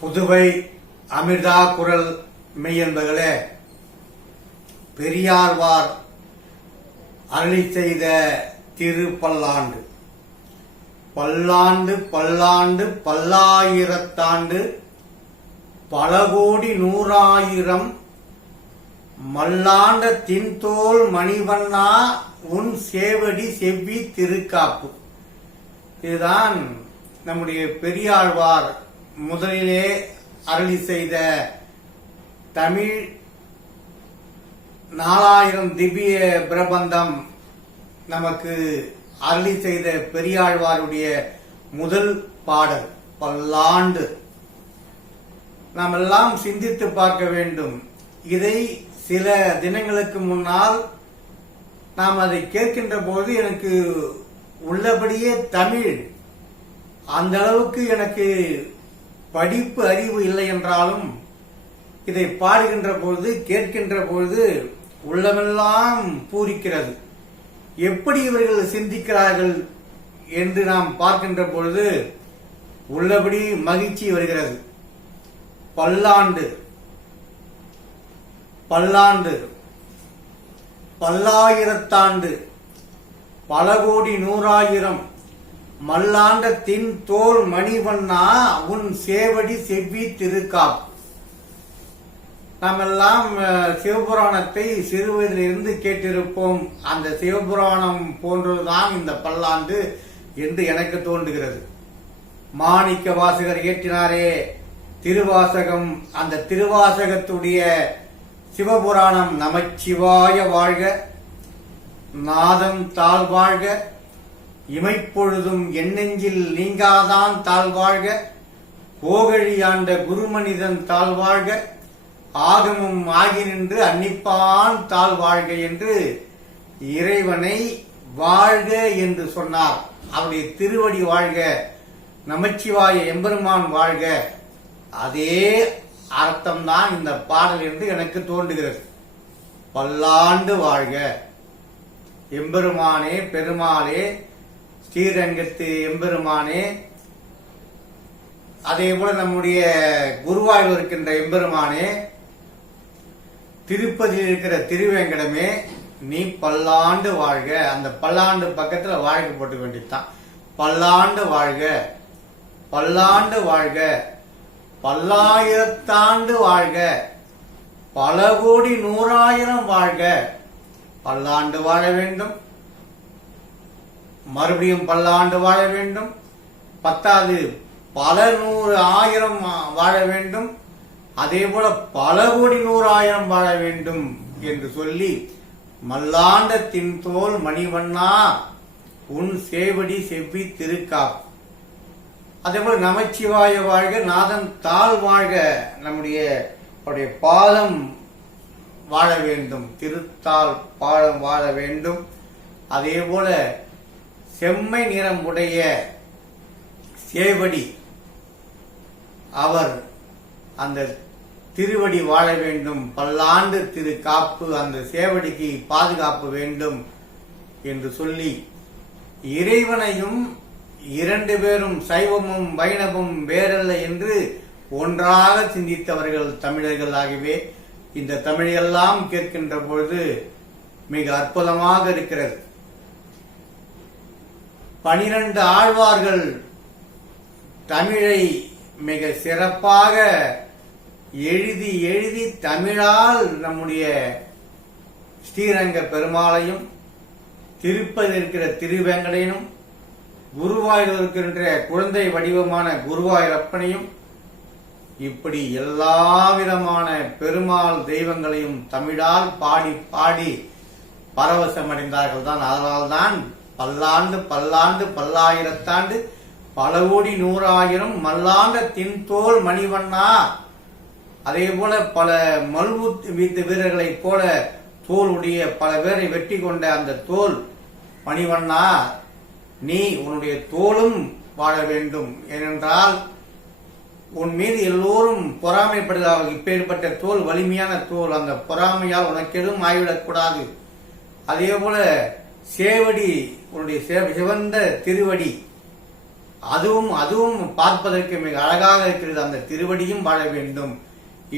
புதுவை அமிர்தா குரல் மெய்யன்பர்களே, பெரியாழ்வார் அருளி செய்த திருப்பல்லாண்டு, பல்லாண்டு பல்லாண்டு பல்லாயிரத்தாண்டு, பல கோடி நூறாயிரம், மல்லாண்ட தின்தோல் மணிவண்ணா உன் சேவடி செவ்வி திருக்காப்பு. இதுதான் நம்முடைய பெரியாழ்வார் முதலிலே அருளி செய்த தமிழ் 4000 திவ்ய பிரபந்தம். நமக்கு அருளி செய்த பெரியாழ்வாருடைய முதல் பாடல் பல்லாண்டு. நாம் எல்லாம் சிந்தித்து பார்க்க வேண்டும். இதை சில தினங்களுக்கு முன்னால் நாம் அதை கேட்கின்ற போது எனக்கு உள்ளபடியே தமிழ் அந்த அளவுக்கு எனக்கு படிப்பு அறிவு இல்லை என்றாலும் இதை பாடுகின்ற பொழுது கேட்கின்ற பொழுது உள்ளமெல்லாம் பூரிக்கிறது. எப்படி இவர்கள் சிந்திக்கிறார்கள் என்று நாம் பார்க்கின்ற பொழுது உள்ளபடி மகிழ்ச்சி வருகிறது. பல்லாண்டு பல்லாண்டு, பல்லாயிரத்தாண்டு, பல கோடி நூறாயிரம், மல்லாண்ட தின் தோல் மணிவண்ணா உன் சேவடி செவ்வி திருக்காப்பு. நாம் எல்லாம் சிவபுராணத்தை சிறுவயதிலிருந்து கேட்டிருப்போம். அந்த சிவபுராணம் போன்றதுதான் இந்த பல்லாண்டு என்று எனக்கு தோன்றுகிறது. மாணிக்க வாசகர் இயற்றினாரே திருவாசகம், அந்த திருவாசகத்துடைய சிவபுராணம் நமச்சிவாய வாழ்க, நாதம் தாழ்வாழ்க, இமைப்பொழுதும் எண்ணெஞ்சில் நீங்காதான் தாழ்வாழ்க, கோகழியாண்ட குருமனிதன் தாழ்வாழ்க, ஆகமும் ஆகி நின்று அன்னிப்பான் தாழ்வாழ்க என்று இறைவனை வாழ்க என்று சொன்னார். அவருடைய திருவடி வாழ்க, நமச்சிவாய எம்பெருமான் வாழ்க. அதே அர்த்தம்தான் இந்த பாடல் என்று எனக்கு தோன்றுகிறது. பல்லாண்டு வாழ்க, எம்பெருமானே, பெருமாளே, ஸ்ரீரங்கத்து எம்பெருமானே, அதே போல நம்முடைய குருவாயூர் இருக்கின்ற எம்பெருமானே, திருப்பதியில் இருக்கிற திருவேங்கடமே, நீ பல்லாண்டு வாழ்க. அந்த பல்லாண்டு பக்கத்துல வாழ்க போட்டு வேண்டியதுதான். பல்லாண்டு வாழ்க, பல்லாண்டு வாழ்க, பல்லாயிரத்தாண்டு வாழ்க, பல கோடி நூறாயிரம் வாழ்க. பல்லாண்டு வாழ வேண்டும், மறுபடியும் பல்லாண்டு வாழ வேண்டும், பத்தாவது பல நூறு ஆயிரம் வாழ வேண்டும், அதே போல பல கோடி நூறாயிரம் வாழ வேண்டும் என்று சொல்லி மல்லாண்ட தின்தோல் மணிவண்ணா உன் சேவடி செவ்வி திருக்காப்பு. அதே போல நமச்சிவாய வாழ்க, நாதன் தாழ் வாழ்க, நம்முடைய பாதம் வாழ வேண்டும், திருத்தால் பாதம் வாழ வேண்டும். அதே போல செம்மை நிறம் உடைய சேவடி, அவர் அந்த திருவடி வாழ வேண்டும். பல்லாண்டு திரு காப்பு, அந்த சேவடிக்கு பாதுகாப்பு வேண்டும் என்று சொல்லி இறைவனையும் இரண்டு பேரும் சைவமும் வைணவமும் வேறல்ல என்று ஒன்றாக சிந்தித்தவர்கள் தமிழர்கள். ஆகவே இந்த தமிழையெல்லாம் கேட்கின்ற பொழுது மிக அற்புதமாக இருக்கிறது. 12 ஆழ்வார்கள் தமிழை மிக சிறப்பாக எழுதி எழுதி தமிழால் நம்முடைய ஸ்ரீரங்க பெருமாளையும், திருப்பதி இருக்கிற திருவேங்கடையனும், குருவாயூர் இருக்கின்ற குழந்தை வடிவமான குருவாயூரப்பனையும், இப்படி எல்லா விதமான பெருமாள் தெய்வங்களையும் தமிழால் பாடி பாடி பரவசமடைந்தார்கள் தான். அதனால்தான் பல்லாண்டு பல்லாண்டு பல்லாயிரத்தாண்டு, பல கோடி நூறாயிரம், மல்லாண்ட தின்தோல் மணிவண்ணா. அதே போல பல மல்வுத் வீட்டு வீரர்களைப் போல தோளுடைய பல பேரை வெற்றி கொண்ட அந்த தோல் மணிவண்ணா, நீ உன்னுடைய தோளும் வாழ வேண்டும். ஏனென்றால் உன் மீது எல்லோரும் பொறாமைப்படுகிறார்கள். இப்பேற்பட்ட தோல் வலிமையான தோல், அந்த பொறாமையால் உனக்கு எதுவும் ஆகிவிடக்கூடாது. அதே போல சேவடி, உன்னுடைய சிவந்த திருவடி, அதுவும் அதுவும் பார்ப்பதற்கு மிக அழகாக இருக்கிறது. அந்த திருவடியும் வாழ வேண்டும்.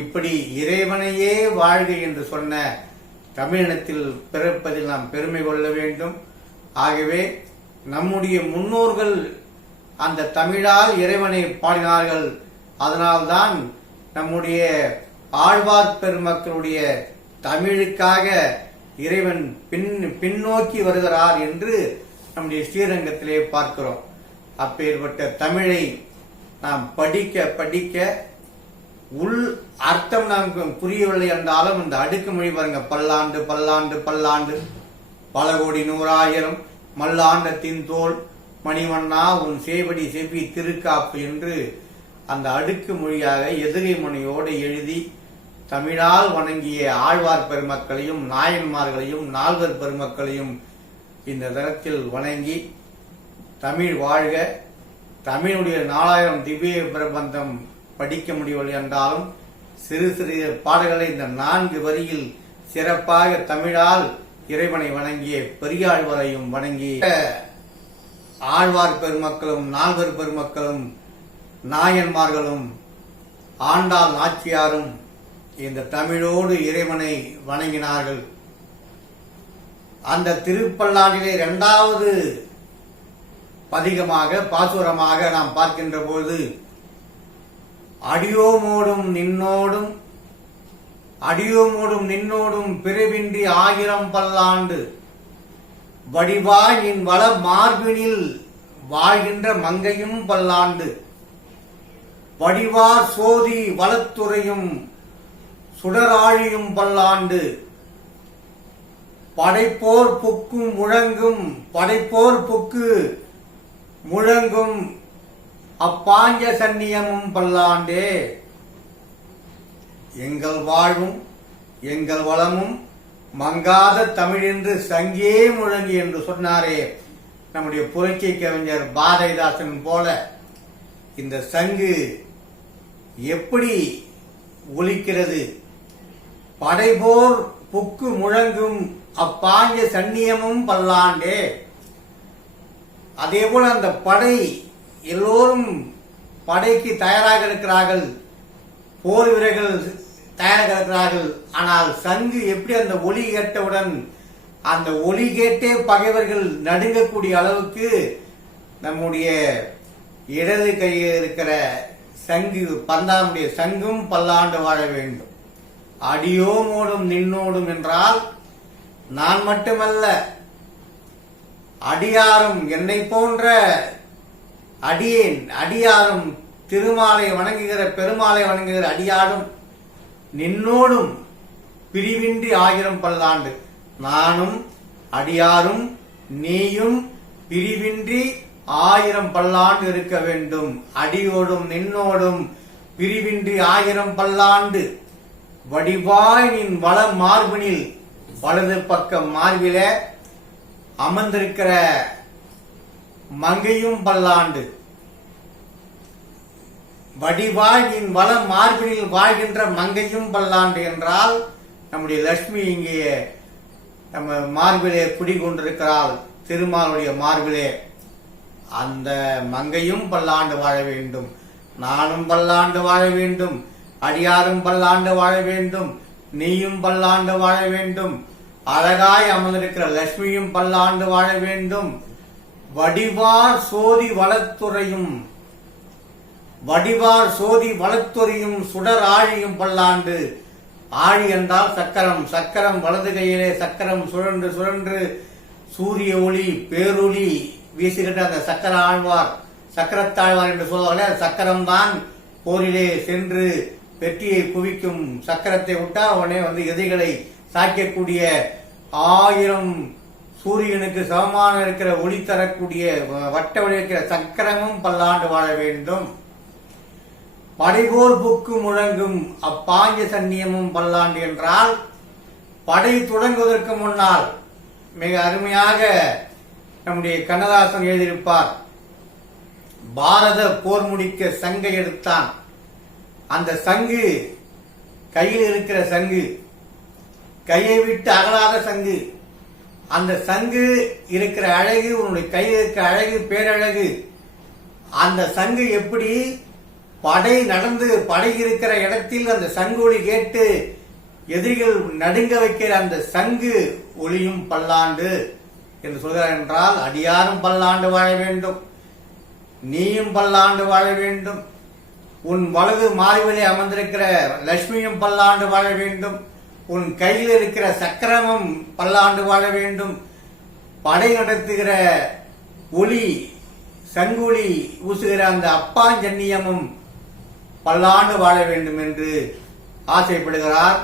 இப்படி இறைவனையே வாழ்க என்று சொன்ன தமிழினத்தில் பிறப்பதில் நாம் பெருமை கொள்ள வேண்டும். ஆகவே நம்முடைய முன்னோர்கள் அந்த தமிழால் இறைவனை பாடினார்கள். அதனால்தான் நம்முடைய ஆழ்வார் பெருமக்களுடைய தமிழுக்காக இறைவன் பின்னோக்கி வருகிறார் என்று நம்முடைய ஸ்ரீரங்கத்திலே பார்க்கிறோம். அப்பேற்பட்ட தமிழை நாம் படிக்க படிக்க உள் அர்த்தம் நமக்கு புரியவில்லை என்றாலும் இந்த அடுக்குமொழி பாருங்க, பல்லாண்டு பல்லாண்டு பல்லாண்டு, பல கோடி நூறாயிரம், மல்லாண்டத்தின் தோல் மணிவண்ணா உன் சேவடி செவ்வி திருக்காப்பு என்று அந்த அடுக்கு மொழியாக எதிரை மொழியோடு எழுதி தமிழால் வணங்கிய ஆழ்வார் பெருமக்களையும் நாயன்மார்களையும் நால்வர் பெருமக்களையும் இந்த தரத்தில் வணங்கி தமிழ் வாழ்க. தமிழுடைய 4000 திவ்ய பிரபந்தம் படிக்க முடியவில்லை என்றாலும் சிறு சிறிய பாடல்களை இந்த 4 வரியில் சிறப்பாக தமிழால் இறைவனை வணங்கிய பெரியாழ்வாரையும் வணங்கி ஆழ்வார் பெருமக்களும் நால்வர் பெருமக்களும் நாயன்மார்களும் ஆண்டாள் நாச்சியாரும் இந்த தமிழோடு இறைவனை வணங்கினார்கள். அந்த திருப்பல்லாண்டிலே 2வது பதிகமாக பாசுரமாக நாம் பார்க்கின்ற போது அடியோமோடும் நின்னோடும் பிறவின்றி 1000 பல்லாண்டு வடிவாய் நின் வள மார்பினில் வாழ்கின்ற மங்கையும் பல்லாண்டு வடிவார் சோதி வளத்துறையும் சுடராழியும் பல்லாண்டு படைப்போர் புக்கு முழங்கும் அப்பாஞ்ச சன்னியமும் பல்லாண்டே. எங்கள் வாழ்வும் எங்கள் வளமும் மங்காத தமிழென்று சங்கே முழங்கி என்று சொன்னாரே நம்முடைய புரட்சி கவிஞர் பாரதிதாசன் போல இந்த சங்கு எப்படி ஒலிக்கிறது? படைபோர் புக்கு முழங்கும் அப்பாஞ்ச சன்னியமும் பல்லாண்டே. அதே போல அந்த படை எல்லோரும் படைக்கு தயாராக இருக்கிறார்கள், போர் வீரர்கள் தயாராக இருக்கிறார்கள். ஆனால் சங்கு எப்படி அந்த ஒலி கேட்டவுடன் அந்த ஒலி கேட்டே பகைவர்கள் நடுங்கக்கூடிய அளவுக்கு நம்முடைய இடது கையில் இருக்கிற சங்கு பந்தானுடைய சங்கும் பல்லாண்டு வாழ வேண்டும். அடியோமோடும் நின்னோடும் என்றால் நான் மட்டுமல்ல, அடியாரும் என்னை போன்ற அடியாரும் திருமாலை வணங்குகிற பெருமாளை வணங்குகிற அடியாரும் நின்னோடும் பிரிவின்றி 1000 பல்லாண்டு. நானும் அடியாரும் நீயும் பிரிவின்றி 1000 பல்லாண்டு இருக்க வேண்டும். அடியோடும் நின்னோடும் பிரிவின்றி 1000 பல்லாண்டு வடிவாய் நின் வள மார்பினில் வலது பக்கம் மார்பில அமர்ந்திருக்கிற மங்கையும் பல்லாண்டு. வடிவாய் நின் வள மார்பினில் வாழ்கின்ற மங்கையும் பல்லாண்டு என்றால் நம்முடைய லட்சுமி இங்கே நம்ம மார்பிலே குடிகொண்டிருக்கிறாள், திருமாலுடைய மார்பிலே. அந்த மங்கையும் பல்லாண்டு வாழ வேண்டும். நானும் பல்லாண்டு வாழ வேண்டும். அடியாரும் பல்லாண்டு வாழ வேண்டும். நீயும் பல்லாண்டு வாழ வேண்டும். அழகாய் அமர்ந்திருக்கிற லட்சுமியும் பல்லாண்டு வாழ வேண்டும். வடிவார் சோதி வளத்துறையும் சுடர் ஆழியும் பல்லாண்டு. ஆழி என்றால் சக்கரம். சக்கரம் வலது கையிலே சக்கரம் சுழன்று சுழன்று சூரிய ஒளி பேரொளி வீசுகின்ற அந்த சக்கர ஆழ்வார், சக்கரத்தாழ்வார் என்று சொல்வார்கள். சக்கரம் தான் போரிலே சென்று வெற்றியை குவிக்கும். சக்கரத்தை விட்டா உடனே எதிரிகளை சாய்க்கக்கூடிய 1000 சூரியனுக்கு சமமான இருக்கிற ஒளி தரக்கூடிய வட்ட ஒளி இருக்கிற சக்கரமும் பல்லாண்டு வாழ வேண்டும். படைபோர் புக்கு முழங்கும் அப்பாஞ்ச சன்னியமும் பல்லாண்டு என்றால் படை தொடங்குவதற்கு முன்னால் மிக அருமையாக நம்முடைய கண்ணதாசன் எழுதியிருப்பார். பாரத போர் முடிக்க சங்கை எடுத்தான். அந்த சங்கு கையில் இருக்கிற சங்கு, கையை விட்டு அகலாத சங்கு. அந்த சங்கு இருக்கிற அழகு, உன்னுடைய கையில் இருக்கிற அழகு பேரழகு. அந்த சங்கு எப்படி படை நடந்து படை இருக்கிற இடத்தில் அந்த சங்கு ஒளி கேட்டு எதிரிகள் நடுங்க வைக்கிற அந்த சங்கு ஒளியும் பல்லாண்டு என்று சொல்கிறார் என்றால், அடியாரும் பல்லாண்டு வாழ வேண்டும், நீயும் பல்லாண்டு வாழ வேண்டும், உன் வலது மார்பிலே அமர்ந்திருக்கிற லட்சுமியும் பல்லாண்டு வாழ வேண்டும், உன் கையில் இருக்கிற சக்கரமும் பல்லாண்டு வாழ வேண்டும், படை நடத்துகிற ஒளி சங்குலி ஊசுகிற அந்த அப்பாஞ்சன்னியமும் பல்லாண்டு வாழ வேண்டும் என்று ஆசைப்படுகிறார்.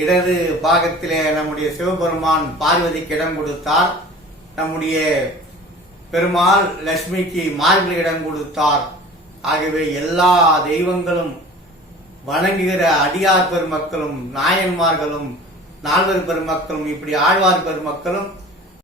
இடது பாகத்திலே நம்முடைய சிவபெருமான் பார்வதிக்கு இடம் கொடுத்தார், நம்முடைய பெருமாள் லட்சுமிக்கு மார்பில் இடம் கொடுத்தார். ஆகவே எல்லா தெய்வங்களும் வணங்குகிற அடியார் பெருமக்களும் நாயன்மார்களும் நால்வர் பெருமக்களும் இப்படி ஆழ்வார் பெருமக்களும்